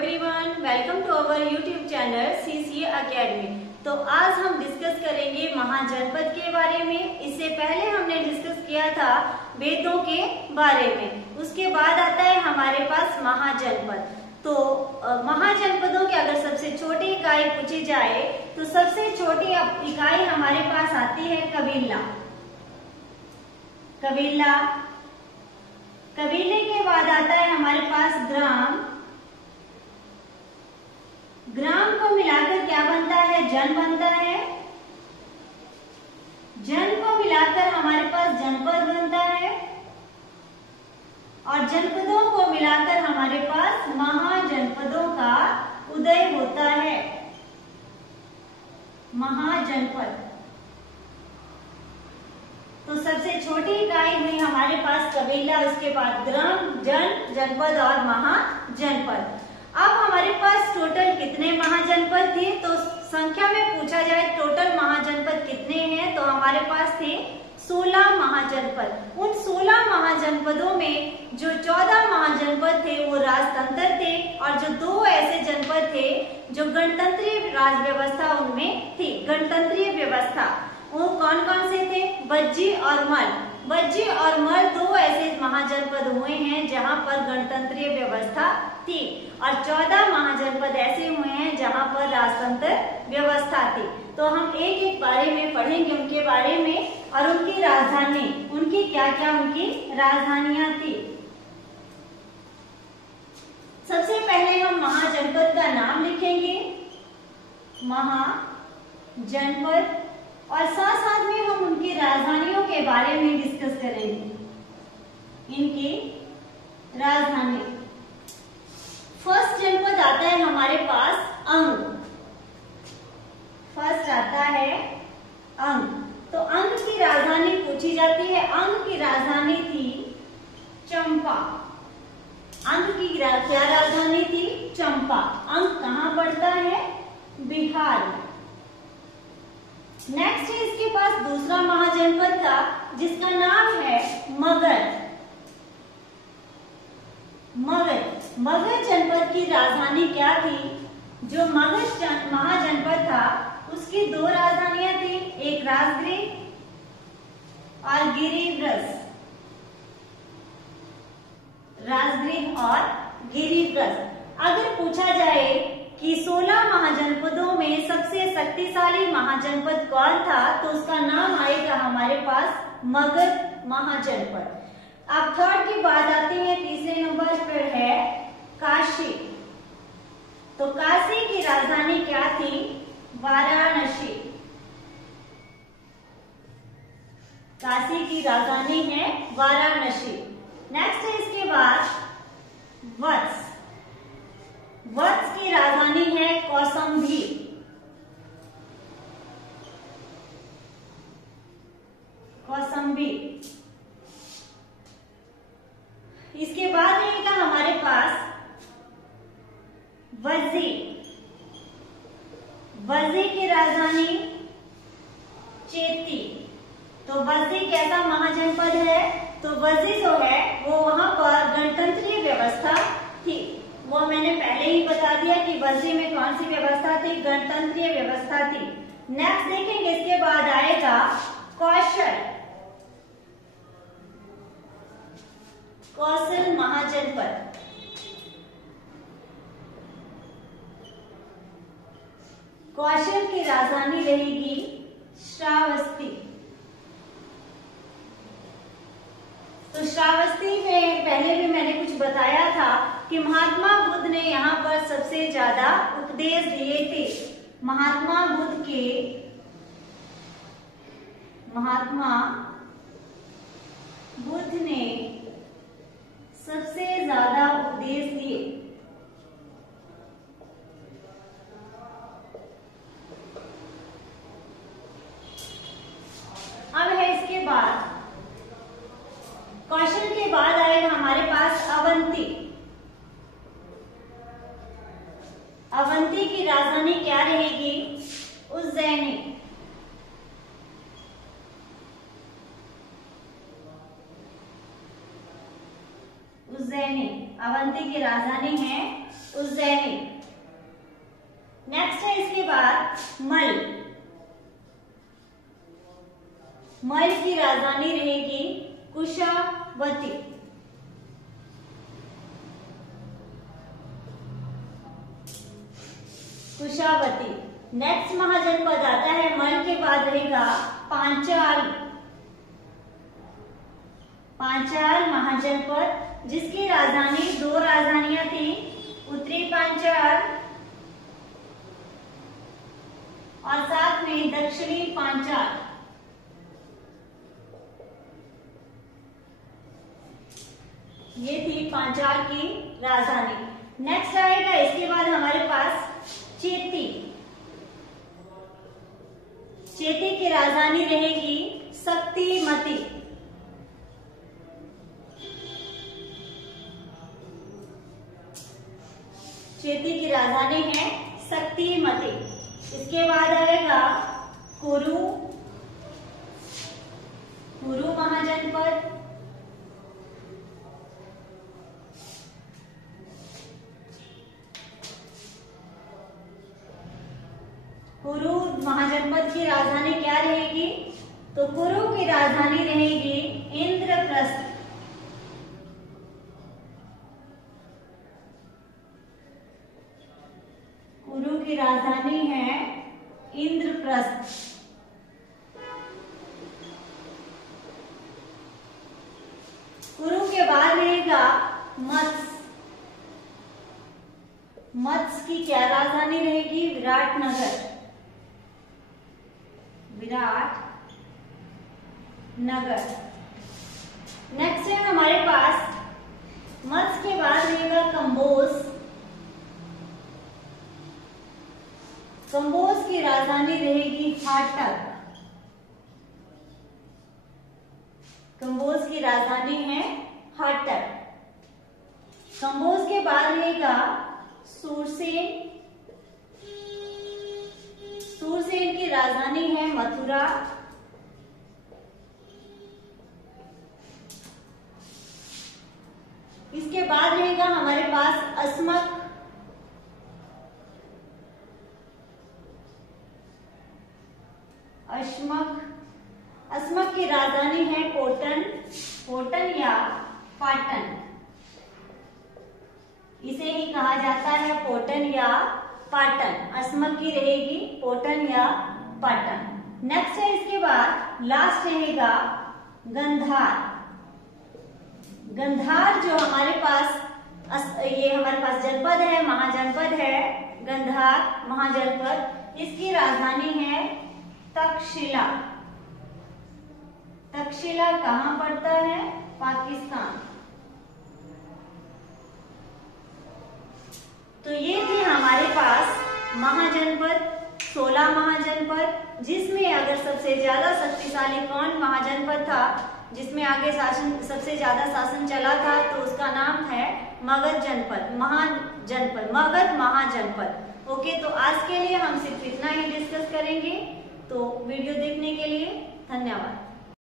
Everyone, welcome to our YouTube channel CCA academy. तो आज हम डिस्कस करेंगे महाजनपद के बारे में। इससे पहले हमने डिस्कस किया था वेदों के बारे में। उसके बाद आता है हमारे पास महाजनपद। तो महाजनपदों की अगर सबसे छोटी इकाई पूछी जाए तो सबसे छोटी इकाई हमारे पास आती है कबीला। कबीला, कबीले के बाद आता है हमारे पास ग्राम। ग्राम को मिलाकर क्या बनता है? जन बनता है। जन को मिलाकर हमारे पास जनपद बनता है और जनपदों को मिलाकर हमारे पास महाजनपदों का उदय होता है। महाजनपद। तो सबसे छोटी इकाई हुई हमारे पास कबीला, उसके बाद ग्राम, जन, जनपद और महाजनपद। अब हमारे पास टोटल कितने महाजनपद थे? तो संख्या में पूछा जाए टोटल महाजनपद कितने हैं, तो हमारे पास थे 16 महाजनपद। उन 16 महाजनपदों में जो 14 महाजनपद थे वो राजतंत्र थे और जो 2 ऐसे जनपद थे जो गणतंत्रीय राज व्यवस्था उनमें थी। गणतंत्रीय व्यवस्था वो कौन कौन से थे? बज्जी और मल। बज्जी और मल 2 ऐसे महाजनपद हुए हैं जहां पर गणतंत्रीय व्यवस्था थी और 14 महाजनपद ऐसे हुए हैं जहां पर राजतंत्र व्यवस्था थी। तो हम एक एक बारे में पढ़ेंगे उनके बारे में और उनकी राजधानी, उनकी क्या क्या उनकी राजधानियां थी। सबसे पहले हम महाजनपद का नाम लिखेंगे, महाजनपद, और साथ साथ में हम उनकी राजधानियों के बारे में डिस्कस करेंगे। इनकी राजधानी। फर्स्ट जनपद आता है हमारे पास अंग। फर्स्ट आता है अंग। तो अंग की राजधानी पूछी जाती है। अंग की राजधानी थी चंपा। अंग की क्या राजधानी थी? चंपा। अंग कहाँ पड़ता है? बिहार में। नेक्स्ट है इसके पास दूसरा महाजनपद था जिसका नाम है मगध। मगध। मगध जनपद की राजधानी क्या थी? जो मगध महाजनपद था उसकी 2 राजधानियां थी, एक राजगृह और गिरिव्रज। राजगृह और गिरिव्रज। अगर पूछा जाए कि 16 महाजनपदों में सबसे शक्तिशाली महाजनपद कौन था तो उसका नाम आएगा हमारे पास मगध महाजनपद। अब थर्ड की बात आती है, तीसरे नंबर पर है काशी। तो काशी की राजधानी क्या थी? वाराणसी। काशी की राजधानी है वाराणसी। नेक्स्ट है इसके बाद वत्स। वत्स की राजधानी है कौशाम्बी। कौशाम्बी। इसके बाद रहेगा हमारे पास वज्जी। वज्जी की राजधानी चेती। तो वज्जी कैसा महाजनपद है? तो वज्जी जो है वो वहां पर गणतंत्रीय व्यवस्था थी। वो मैंने पहले ही बता दिया कि वज्जी में कौन सी व्यवस्था थी? गणतंत्रीय व्यवस्था थी। नेक्स्ट देखेंगे इसके बाद आएगा कौशल। कौशल महाजनपद। कौशल की राजधानी रहेगी श्रावस्ती। तो श्रावस्ती में पहले भी मैंने कुछ बताया था कि महात्मा बुद्ध ने यहाँ पर सबसे ज्यादा उपदेश दिए थे। महात्मा बुद्ध ने सबसे ज्यादा उपदेश दिए। अब है इसके बाद कौशल के बाद आएगा हमारे पास अवंती। अवंती की राजधानी क्या रहेगी? उज्जैनी। उज्जैनी। अवंती की राजधानी है उज्जैनी। मल की राजधानी रहेगी कुशावती। कुशावती। नेक्स्ट महाजनपद आता है, मल के बाद रहेगा पांचाल। पांचाल महाजनपद, जिसकी राजधानी, दो राजधानियां थी, उत्तरी पांचाल और साथ में दक्षिणी पांचाल। ये थी पांचाल की राजधानी। नेक्स्ट आएगा इसके बाद हमारे पास चेती। चेती की राजधानी रहेगी शक्तिमती। चेती की राजधानी है शक्तिमती। इसके बाद आएगा कुरु। कुरु महाजनपद, कुरु महाजनपद की राजधानी क्या रहेगी? तो कुरु की राजधानी रहेगी इंद्रप्रस्थ। कुरु की राजधानी है इंद्रप्रस्थ। कुरु के बाद रहेगा मत्स्य। मत्स्य की क्या राजधानी रहेगी? विराटनगर। विराटनगर। नेक्स्ट है हमारे पास, मत्स्य के बाद रहेगा कंबोज। कंबोज की राजधानी रहेगी हाटक। कंबोज की राजधानी है हाटक। कंबोज के बाद रहेगा सूरसेन। सूरसेन की राजधानी है मथुरा। इसके बाद रहेगा हमारे पास अस्मक। अस्मक की राजधानी है कोटन। कोटन या पाटन, इसे ही कहा जाता है कोटन या पाटन। अस्मक की रहेगी कोटन या पाटन। नेक्स्ट है इसके बाद लास्ट रहेगा गंधार। गंधार जो हमारे पास, ये हमारे पास जनपद है, महाजनपद है गंधार महाजनपद। इसकी राजधानी है तक्षशिला। तक्षशिला कहाँ पड़ता है? पाकिस्तान। तो ये थे हमारे पास महाजनपद, 16 महाजनपद, जिसमें अगर सबसे ज्यादा शक्तिशाली कौन महाजनपद था, जिसमें आगे शासन सबसे ज्यादा शासन चला था, तो उसका नाम है मगध जनपद, महाजनपद, मगध महाजनपद। ओके, तो आज के लिए हम सिर्फ इतना ही डिस्कस करेंगे। तो वीडियो देखने के लिए धन्यवाद।